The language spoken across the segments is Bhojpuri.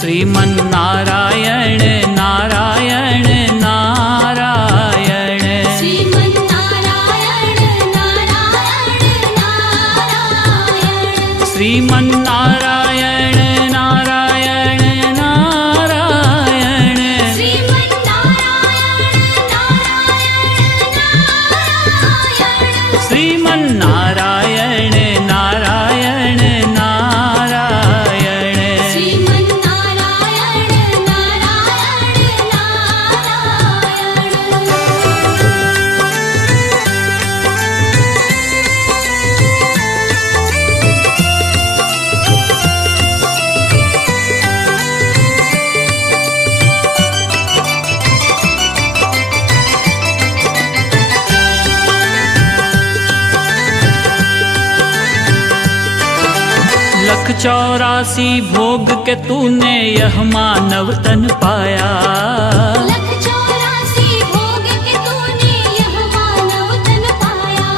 श्रीमन्नारायण नारायण नारायण श्रीमन्नारायण नारायण नारायण श्रीमन्नारायण नारायण नारायण श्रीमन्नारायण नारायण नारायण श्रीमन्नारायण नारायण नारायण लख 84 भोग के तूने यह मानव तन पाया। लख 84 भोग के तूने यह मानव तन पाया।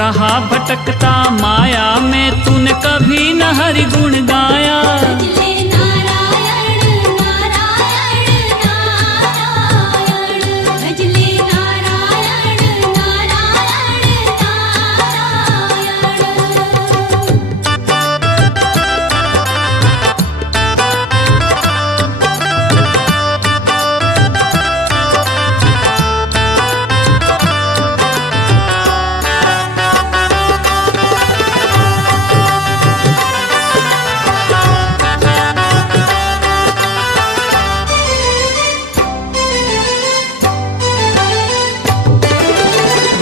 रहा भटकता माया में तूने कभी न हरि गुण गाया। भजले नारायण नारायण नारायण भजले नारायण नारायण नारायण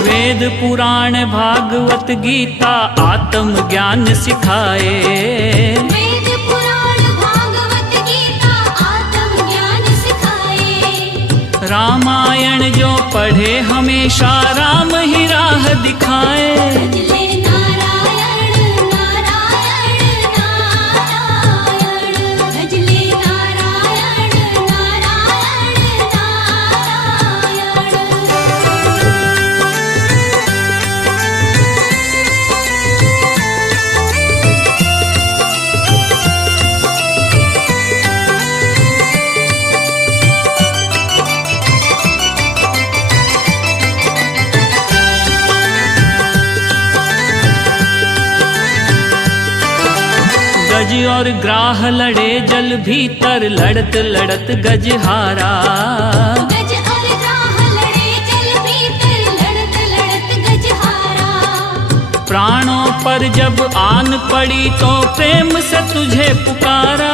वेद पुराण भागवत गीता आत्म ज्ञान सिखाए। वेद पुराण भागवत गीता आत्म ज्ञान सिखाए। रामायण जो पढ़े हमेशा राम ही राह दिखाए। भजले नारायण नारायण नारायण भजले नारायण नारायण गज और ग्राह लड़े जल भीतर लड़त लड़त गज हारा। गज और ग्राह लड़े जल भीतर लड़त लड़त गज हारा। प्राणों पर जब आन पड़ी तो प्रेम से तुझे पुकारा।